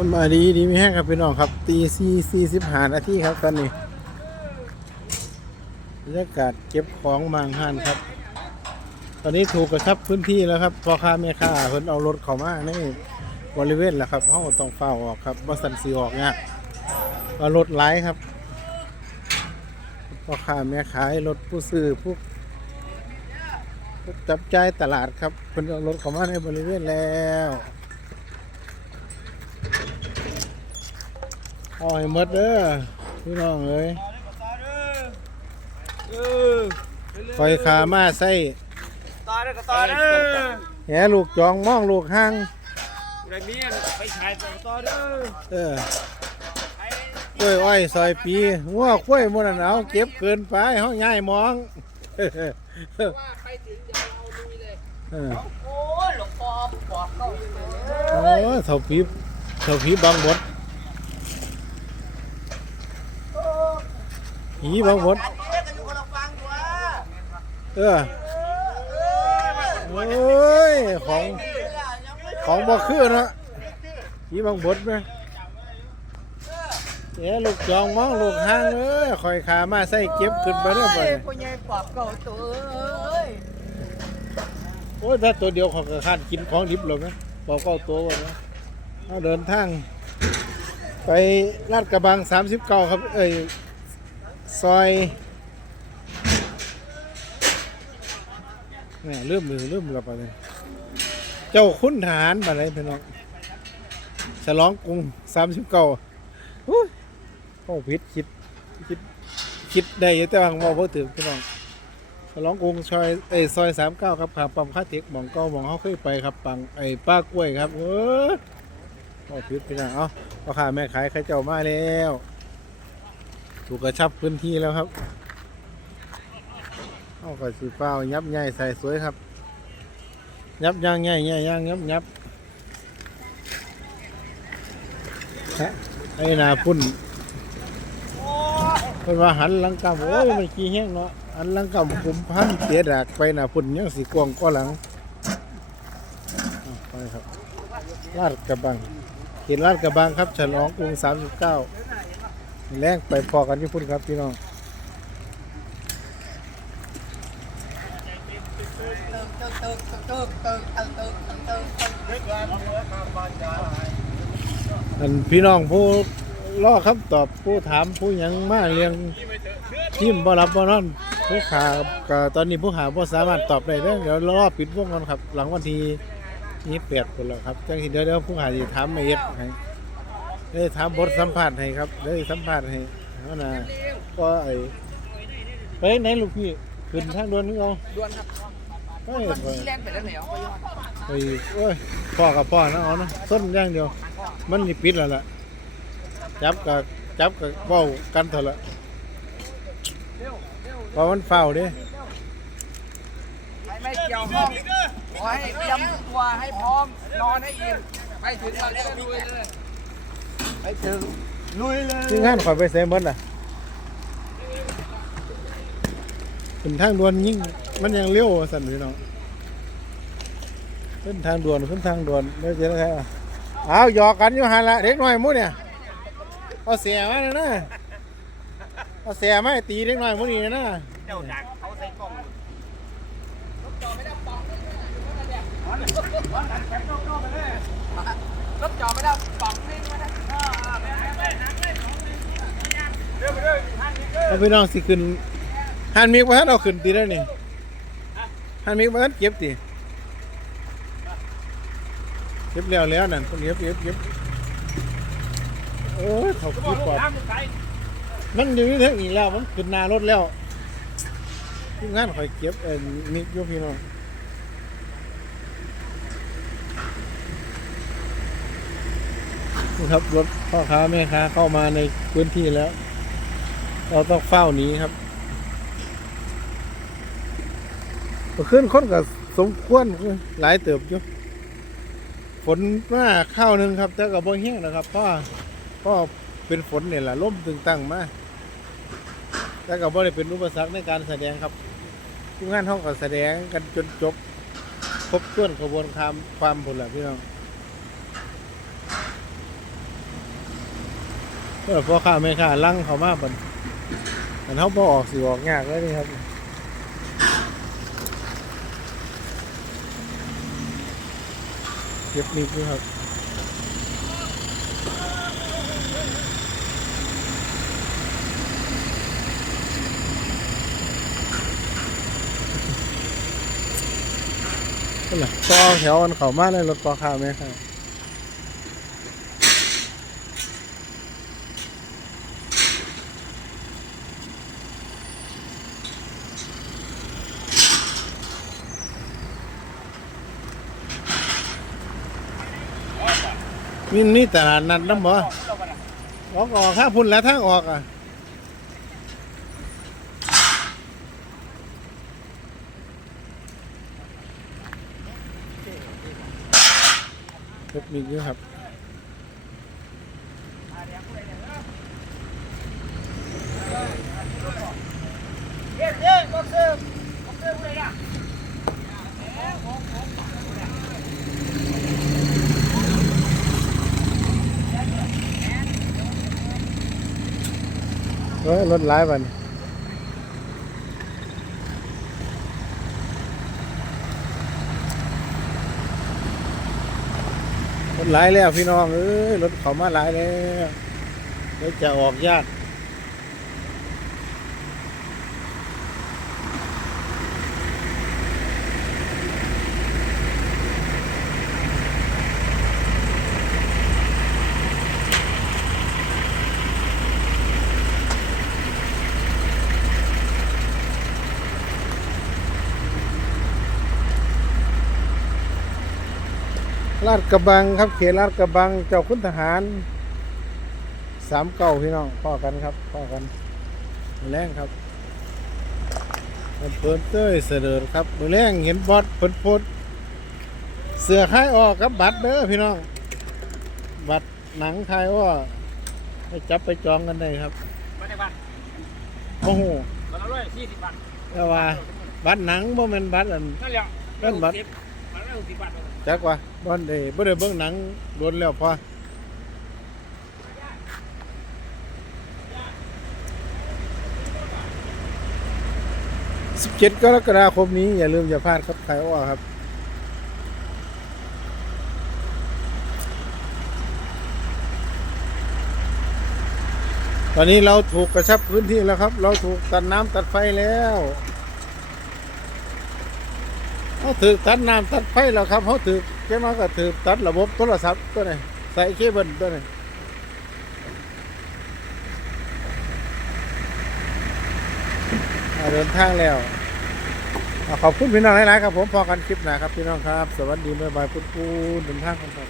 สบายดีดีไม่แห้งครับพี่น้องครับตีสี่สี่สิบห้านาทีครับตอนนี้บรรยากาศเก็บของบางหันครับ ตอนนี้ถูกกระชับพื้นที่แล้วครับพ่อค้าแม่ค้าเพิ่นเอารถเข้ามาในบริเวณแหละครับเขาต้องเฝ้าออกครับบ่สันสีออกเนี่ยว่ารถไลายครับพ่อค้าแม่ขายรถผู้ซื้อผู้จับจ่ายตลาดครับเพิ่นเอารถเข้ามาในบริเวณแล้ว เอาให้หมดเด้อพี่น้องเอ้ยคอยขามาใส่ต่อเด้อก็ต่อเด้อแหลูกจองมองลูกห้างเรื่องนี้ไปฉายต่อเด้อเออกล้วยอ้อยซอยปีงัวกล้วยหมันนเอาเก็บเกินไปเฮาย้ายมองไปถึงจะเอาลุยเลยเออโอ้ยหลวงพ่อบอกเข้าอยู่เลยโอ้เสาผีเสาผีบางบด ผีบางบดอันนี้ก็อยู่คนละฟังตัวเออโอ้ยของของบ่คือเนาะผีบางบดไหมเอ๋ลูกจองมองลูกห้างเอ้ยคอยขามาใส่เก็บขึ้นไปเรื่อยไปพ่อใหญ่ปอบเก่าตัวเอ้ยโอ้ยถ้าตัวเดียวเของกระคานกินของดิบเลยไหมบอกเข้าตัวว่านะเอาเดินทางไปลาดกระบังสามสิบเก้าครับ เอ้ย ซอยเนี่ยเริ่มมือเริ่มกลับไปเลยเจ้าคุณทหารมาเลยพี่น้องฉลองกรุงสามสิบเก้าโอ้ผิดคิดคิดคิดได้อยู่แต่ว่าบอกว่าถึงพี่น้องฉลองกรุงซอยเอ้ซอยสามเก้าครับขาปั๊มค่าเต็กหมองเก้าหมองเขาเคยไปครับปังไอ้ป้ากล้วยครับเออเอาพิษพี่น้องเอาพ่อค้าแม่ขายใครเจ้ามาแล้ว ถูกกระชับพื้นที่แล้วครับเอากระสีฟ้ายับใหญ่ใส่สวยครับ ยับย่างใหญ่ใหญ่ย่างยับยับฮะไอ้นาพุ่นเป็นว่าหันหลังกำโอ้ยมันขี้แห้งเนาะอันหลังกำกุมพันเตียดากไปหนาพุ่นยังสีกวางก็หลังไปครับลาดกระบังเขตลาดกระบังครับฉลองกรุง39 แรงไปพอกันที่พุ่นครับพี่น้องอันพี่น้องผู้รอคำตอบผู้ถามผู้ยังมาเรียงทีมบ่รับบ่นอนผู้ขาก็ตอนนี้ผู้หาบ่สามารถตอบได้เด้อเดี๋ยวรอปิดวงก่อนครับ หลังวันที่นี้เปียดคนแล้วครับจังสิเดี๋ยวเดี๋ยวผู้หาสิถามมาเอ็ดให้ ได้ถามบทสัมภาษณ์ให้ครับได้สัมภาษณ์ให้เอานะก็ไอ้ไปไหนลูกพี่ขึ้นทางด่วนนี่เอาด่วนครับไปมันไปที่แล่นไปแล้วเหนียวไปยอดไปโอ้ยพ่อกับพ่อนะเอานะส้นอย่างเดียว มันนี่ปิดแล้วล่ะจับกับจับกับเบ้ากันเถอะละเพราะมันเฝ้าเด้ให้ไม่เกี่ยวห้องขอให้เตรียมตัวให้พร้อมนอนให้อิ่มไปถึงเราจะลุยเลย ไปถึงลุยเลยที่งานข่อยไปเซมเบิดล่ะขึ้นทางด่วนยิ่งมันยังเลี้ยวสั่นพี่น้องขึ้นทางด่วนขึ้นทางด่วนเดี๋ยวจะได้ไงอ้าวหยอกกันอยู่หันละเด็กน้อยมู้เนี่ยเอาเสียมาเลยนะเอาเสียมาตีเด็กน้อยมู้นี่นะเจ้าดักเขาใส่กล้องรถจอดไรถจอไม่ได้ปอกนี่มาได้เด้อไปเด้อยท่านนี่เด้อ เอาพี่น้องสิขึ้นหันมีกมาทันเอาขึ้นตีได้นี่หันมีกมาทันเก็บตีเก็บแล้วแล้วนั่นคนเก็บเก็บเก็บโอ้ยเขาบคิอกดลูก่กอนมันอยู่ที่เทคนิคแล้วมันขึ้นหนารถแล้วทีมงานคอยเก็บเอ็นมิกอยพี่น้อง ครับรถพ่อค้าแม่ค้าเข้ามาในพื้นที่แล้ว เราต้องเฝ้าหนี้ครับขึ้นคนกับสมควรหลายเติบอยู่ฝนมาข้าวหนึ่งครับ แต่กับบ่แห้งนะครับพราะเพราะเป็นฝนเนี่ยแหละล่มตึงตั้งมาแต่กับบ่ได้เป็นอุปสรรคในการแสดงครับทีมงานห้องก็แสดงกันจนจบครบถ้วนขบวนความความผลละพี่น้อง เออพ่อค้าแม่ค้าลั่งเขามากบันอันเขาบ่ออกสิออกยากเลยนี่ครับเก็บนิดนึงครับนั่นแหละต่อแถวกันเขามาเลยรถพ่อค้าแม่ค้า มีมีตลาดนัดน้ำบ่ออกออกถ้าพุ่นแล้วทางออกอะเทคนิคเยอะครับ เย้เย้บ็อกเซอร์บ็อกเซอร์เลยนะ เฮ้ยรถไลายบันรถไลายแล้วพี่น้องเอ้ยรถเขามาไลายแล้วเดี๋ยวจะออกยาก ลาดกระบังครับเขตลาดกระบังเจ้าคุณทหารสามเก้าพี่น้องพ่อกันครับพ่อกันมือแรงครับเปิดเต้ยเสด็จครับมือแรงเห็นบอสเปิดโพดเสือคายออกครับบัตรเด้อพี่น้อง บัตรหนังคายอ้อไปจับไปจองกันได้ครับมาได้บ้านโอ้โหมาละร้อยสี่สิบบาทแต่ว่าบัตรหนังบ่แม่นบัตรอันนั่นแหละเล่นบัตรมาละหกสิบบาท จักว่าบ่ได้บ่ได้เบิ่งหนังโดนแล้วพอ17กรกฎาคมนี้ อย่าลืมอย่าพลาดครับคายอ้อครับตอนนี้เราถูกกระชับพื้นที่แล้วครับ เราถูกตัดน้ำตัดไฟแล้ว เขาถือตัดน้ำตัดไฟแล้วครับเขาถือแค่มาก็ถือตัดระบบโทรศัพท์ตัวไหนใส่เคเบิลตัวไหนเดินทางแล้วอขอบคุณพี่น้องหลายๆครับผมพอกันคลิปหนะครับพี่น้องครับ สวัสดีบ๊ายบายปุ้นๆเดินทางกันครับ